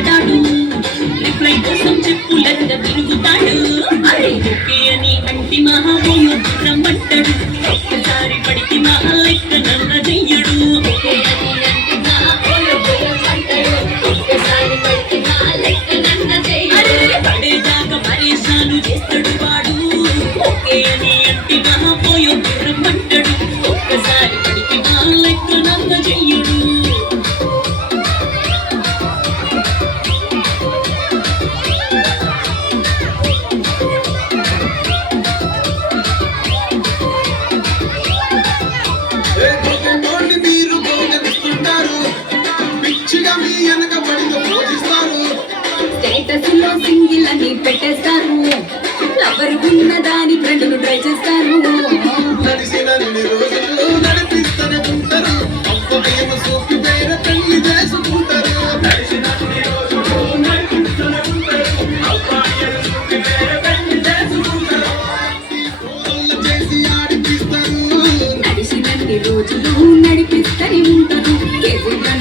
మాట్లాడాడు రిప్లై కోసం చెప్పులంత తిరుగుతాడు అరే ఓకే అని అంటి మహాబోయో రమ్మంటాడు ఒక్కసారి పడికి మహా లెక్క నన్న చెయ్యడు పడేదాకా పరేషాను చేస్తాడు వాడు ఓకే అని అంటి మహాబోయో రమ్మంటాడు ఒక్కసారి పడికి మహా లెక్క నన్న చెయ్యడు స్టేటస్లో సింగిల్ అని పెట్టేస్తారు లవర్ ఉన్న దాని ఫ్రెండ్ను ట్రై చేస్తారు నడిచినన్ని రోజులు నడిపిస్తూనే ఉంటారు